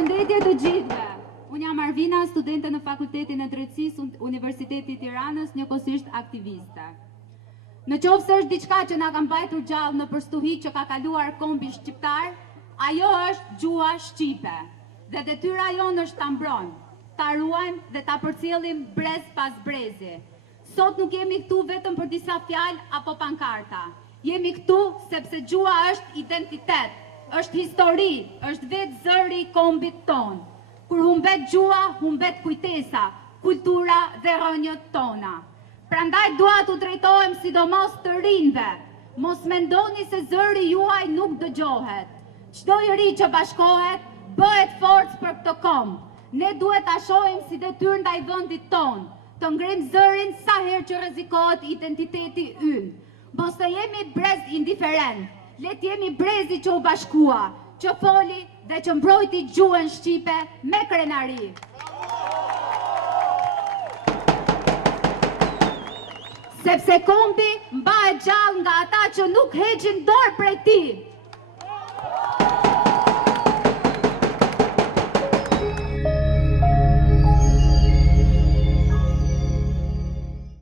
Përshëndetje të gjithëve. Unë jam Arvina, studente në Fakultetin e Drejtësisë Universitetit Tiranës, njëkohësisht aktiviste. Në qoftë se është diçka që na ka mbajtur gjallë në përstuhi që ka kaluar kombi shqiptar, ajo është gjuha shqipe. Dhe detyra jonë është ta mbrojmë, ta ruajmë dhe ta përcjellim brez pas brezi. Sot nuk jemi këtu vetëm për disa fjalë apo pankarta. Jemi këtu sepse gjuha është identitet, është histori, është vetë zëri i kombit tonë. Kur humbet gjuha, humbet kujtesa, kultura dhe rënjët tona. Prandaj dua t'u drejtohem sidomos të rinjve. Mos mendoni se zëri juaj nuk dëgjohet. Çdo i ri që bashkohet, bëhet forcë për këtë kombë. Ne duhet ta shohim si detyrë ndaj vendit tonë, të ngrim zërin sa herë që rrezikohet identiteti ynë. Mos të jemi brez indiferent, le të jemi brezi që u bashkua, që foli dhe që mbrojti gjuhën shqipe me krenari. Sepse kombi mbahet gjallë nga ata që nuk heqin dorë prej tij.